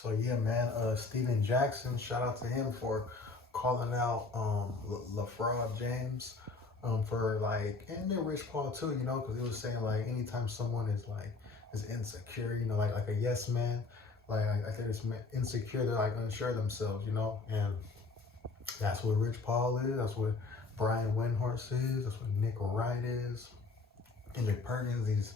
So yeah, man, Steven Jackson, shout out to him for calling out LeBron James for like, and then Rich Paul too, you know, because he was saying like anytime someone is insecure, you know, like a yes man, like I think it's insecure, they're like unsure of themselves, you know, and that's what Rich Paul is, that's what Brian Windhorst is, that's what Nick Wright is, Kendrick Perkins, these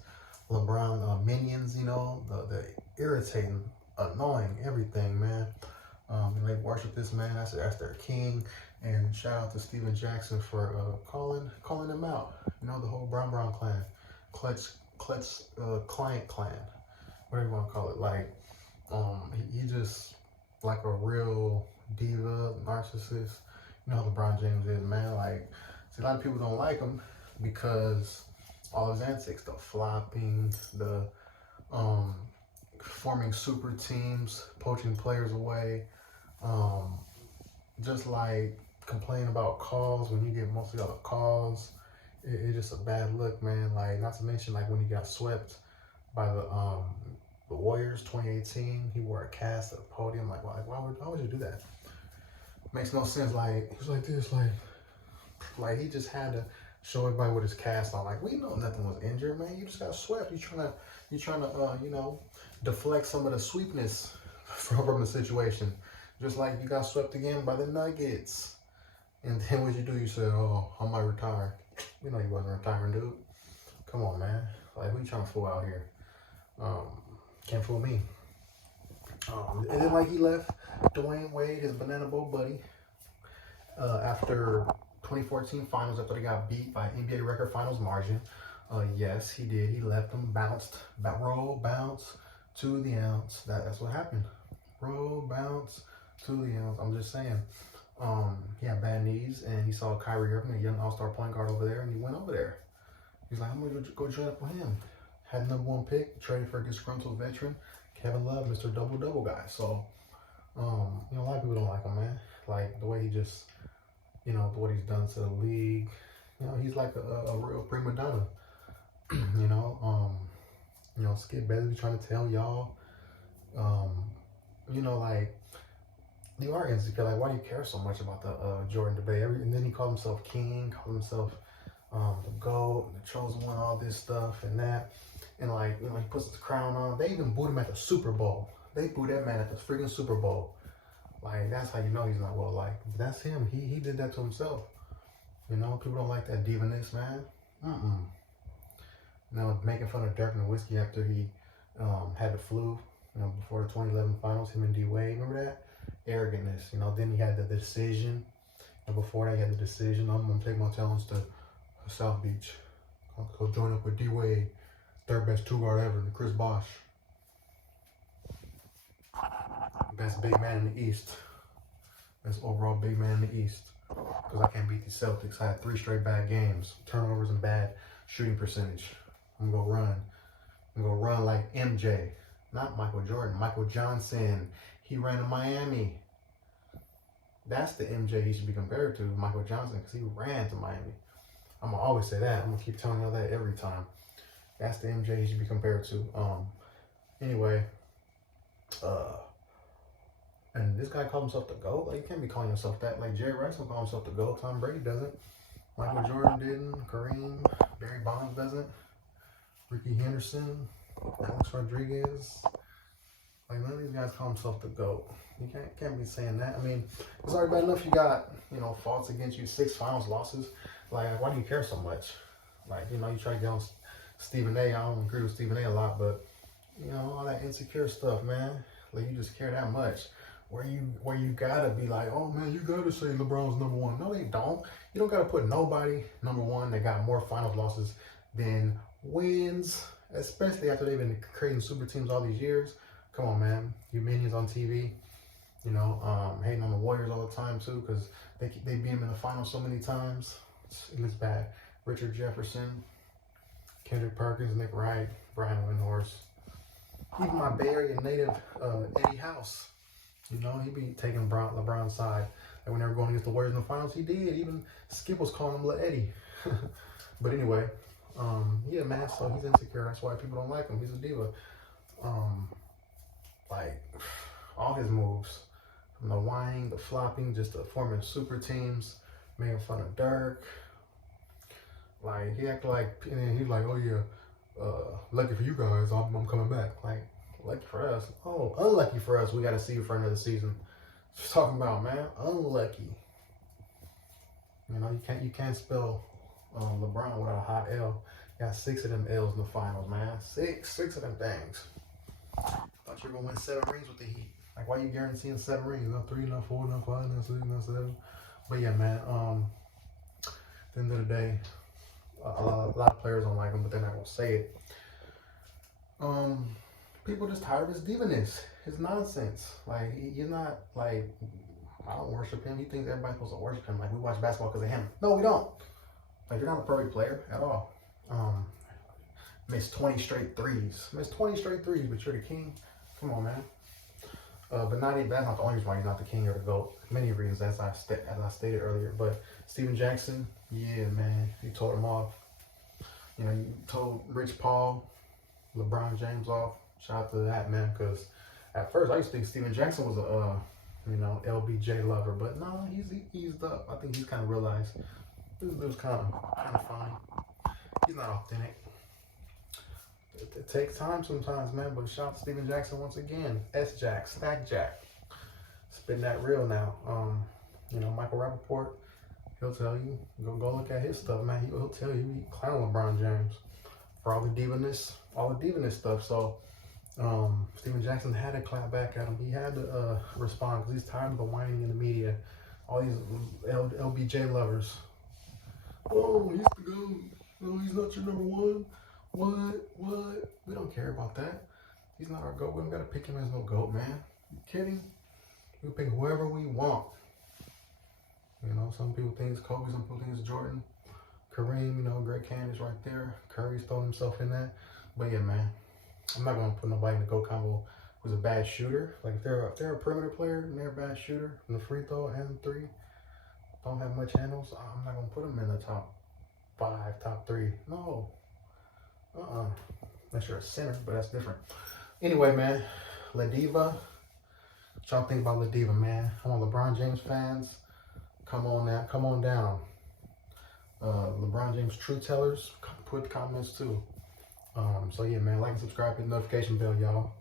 LeBron minions, you know, the irritating, annoying, everything, man. And they worship this man. That's their king. And shout out to Steven Jackson for calling them out. You know, the whole Brown clan, Client clan, whatever you want to call it. Like, he just like a real diva, narcissist. You know how LeBron James is, man. Like, see, a lot of people don't like him because all his antics, the flopping, the forming super teams, poaching players away, just like complaining about calls when you get mostly all the calls. It's just a bad look, man. Like, not to mention like when he got swept by the Warriors 2018, he wore a cast at the podium. Like, why would you do that? Makes no sense. Like, he was like this, like he just had to show everybody with his cast on. Like, we know nothing was injured, man. You just got swept. You trying to you know, deflect some of the sweetness from the situation. Just like you got swept again by the Nuggets. And then what you do? You said, oh, I might retire. We know you wasn't retiring, dude. Come on, man. Like, who you trying to fool out here? Can't fool me. And then like he left Dwayne Wade, his banana boat buddy, after 2014 finals, after they got beat by NBA record finals margin. Yes, he did. He left them, bounce to the ounce. That's what happened. Roll, bounce to the ounce. I'm just saying. He had bad knees, and he saw Kyrie Irving, a young all-star point guard over there, and he went over there. He's like, I'm gonna go join up with him. Had the #1 pick, traded for a disgruntled veteran, Kevin Love, Mr. Double guy. So, you know, a lot of people don't like him, man. Like the way he just, you know, what he's done to the league. You know, he's like a real prima donna. You know, Skip Bayless trying to tell y'all, you know, like, you are insecure. Like, why do you care so much about the Jordan debate? And then he called himself king, called himself the GOAT, the chosen one, all this stuff and that. And like, you know, he puts his crown on. They even booed him at the Super Bowl. They booed that man at the freaking Super Bowl. Like, that's how you know he's not well liked. That's him. He did that to himself. You know, people don't like that divaness, man. Now, making fun of Dirk Nowitzki after he had the flu, you know, before the 2011 finals, him and D Wade, remember that? Arrogantness, you know. Then he had the decision, and before that, he had the decision. I'm gonna take my talents to South Beach. I'll go join up with D Wade, third best two guard ever, and Chris Bosh, best big man in the East, best overall big man in the East. Because I can't beat the Celtics. I had 3 straight bad games, turnovers and bad shooting percentage. I'm gonna run. I'm gonna run like MJ, not Michael Jordan. Michael Johnson. He ran to Miami. That's the MJ he should be compared to, Michael Johnson, because he ran to Miami. I'm gonna always say that. I'm gonna keep telling y'all that every time. That's the MJ he should be compared to. Anyway, and this guy called himself the GOAT. Like, you can't be calling yourself that. Like, Jerry Rice don't call himself the GOAT. Tom Brady doesn't. Michael Jordan didn't. Kareem, Barry Bonds doesn't. Ricky Henderson, Alex Rodriguez. Like, none of these guys call themselves the GOAT. You can't be saying that. I mean, it's already bad enough you got, you know, faults against you, 6 finals losses. Like, why do you care so much? Like, you know, you try to get on Stephen A. I don't agree with Stephen A. a lot, but, you know, all that insecure stuff, man. Like, you just care that much. Where you gotta be like, oh man, you gotta say LeBron's #1. No, they don't. You don't gotta put nobody #1 that got more finals losses than wins, especially after they've been creating super teams all these years. Come on, man. You minions on TV, you know, hating on the Warriors all the time too, because they beat them in the finals so many times. It looks bad. Richard Jefferson, Kendrick Perkins, Nick Wright, Brian Windhorst, even my Bay Area native Eddie House. You know, he be taking LeBron's side. Like, when they were going against the Warriors in the finals, he did. Even Skip was calling him Lil Eddie. But anyway, yeah, man, so he's insecure. That's why people don't like him. He's a diva. Like, all his moves. From the whining, the flopping, just the forming super teams, making fun of Dirk. Like, he acted like, and then he's like, oh yeah, lucky for you guys, I'm coming back. Like, lucky for us. Oh, unlucky for us, we got to see you for another season. Just talking about, man, unlucky. You know, you can't spell LeBron without a hot L. Got 6 of them L's in the finals, man. Six of them things. Thought you were gonna win 7 rings with the Heat. Like, why you guaranteeing 7 rings? Not 3, not 4, not 5, not 6, not 7. But yeah, man. At the end of the day, a lot of players don't like him, but they're not gonna say it. People just tired of his divaness, his nonsense. Like, he's not like, I don't worship him. He thinks everybody's supposed to worship him. Like, we watch basketball because of him. No, we don't. Like, you're not a perfect player at all. Missed 20 straight threes. Missed 20 straight threes, but you're the king. Come on, man. But that's not the only reason why he's not the king or the GOAT. Many reasons, as I stated earlier. But Steven Jackson, yeah, man, you told him off. You know, you told Rich Paul, LeBron James off. Shout out to that, man, because at first I used to think Steven Jackson was a, LBJ lover, but no, he's eased up. I think he's kind of realized it was kind of fine. He's not authentic. It takes time sometimes, man, but shout out to Steven Jackson once again. S-Jack, Stack Jack. Spitting that real now. Michael Rappaport, he'll tell you. Go look at his stuff, man. He'll tell you he clown LeBron James for all the divaness stuff. So Steven Jackson had to clap back at him. He had to respond because he's tired of the whining in the media. All these LBJ lovers. Oh, he's the GOAT. No, he's not your number one. What? We don't care about that. He's not our GOAT. We don't got to pick him as no GOAT, man. You kidding? We pick whoever we want. Some people think it's Kobe, some people think it's Jordan. Kareem, great candidates right there. Curry's throwing himself in that. But yeah, man, I'm not going to put nobody in the GOAT combo who's a bad shooter. Like, if they're a perimeter player and they're a bad shooter from the free throw and 3, don't have much handles, I'm not going to put them in the top 5, top 3. No. Unless you're a center, but that's different. Anyway, man, La Diva. What y'all think about La Diva, man? Come on, LeBron James fans. Come on now. Come on down. LeBron James truth tellers, put comments too. So yeah, man, like and subscribe, hit the notification bell, y'all.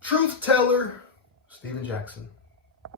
Truth teller, Steven Jackson.